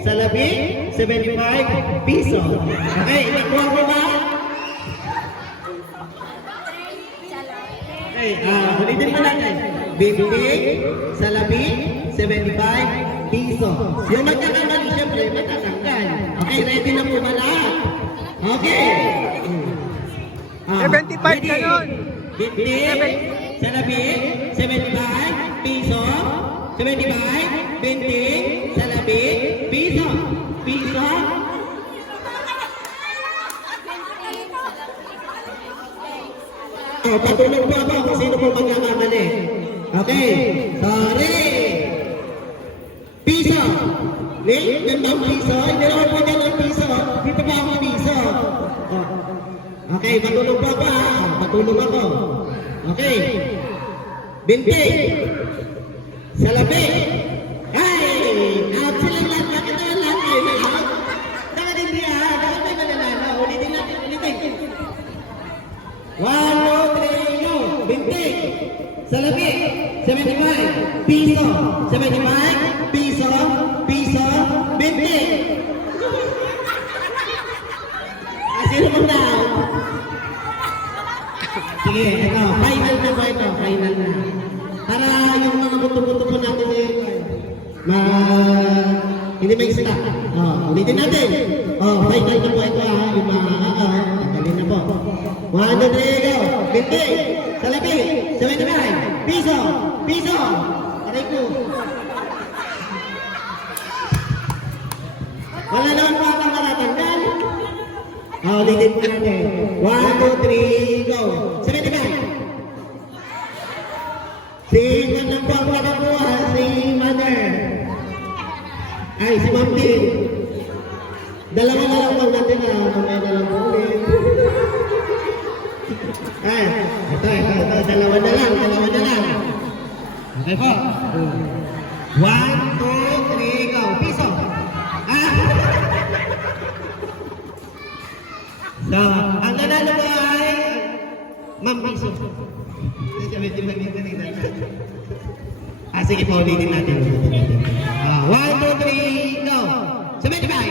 sa labi, 75 piso. Okay, nakuha mo ba? Okay, ulitin mo natin. 50 sa labi, 75 piso. Yung magkakamali, syempre, matatanggal. Okay, ready na po ba lahat? Okay. 75 na yun. 50 sa labi, 75 piso. 75, 20 sa labi, piso. Piso. Patulog po ako kung sino po magkakamali. Okay, sorry. Piso. Gandang piso. Hindi naman po gandang piso. Dito pa ako piso. Okay, patulog po ako ha. Patulog ako. Okay. 20. Sa labi. Ay! Out silang lahat. Bakit naman lahat kayo na out? Dapat hindi ha. Dapat may mananalo. Ulitin natin. Ulitin. 1, 2, 3, go! 20! Sa labi! 75! Piso! 75! Piso! Piso! 20! Sino mong daw? Sige, ito. Final na po ito. Final na. Para yung mga buto-buto po natin ngayon hindi may sila. Ulitin natin. Final na po ito ha. Yung tanggalin na po. 1, 2, 3, go! 20! Sa labi! 75! Piso! Piso! Aray ko! Wala naman po akong matatanggal. Ulitin po natin. 1, 2, 3, go! 75! Sino lang po ang makakuha? Si Mother. Ay, si Ma'am Tin. Dalawa na lang po natin na mamaya na lang po ulit. Ay, ito. Dalawa na lang. Okay po. 1, 2, 3, go. Piso. So, ang nanalo mo ay Ma'am Piso. Sige po, ulitin natin. 1, 2, 3, go. 75.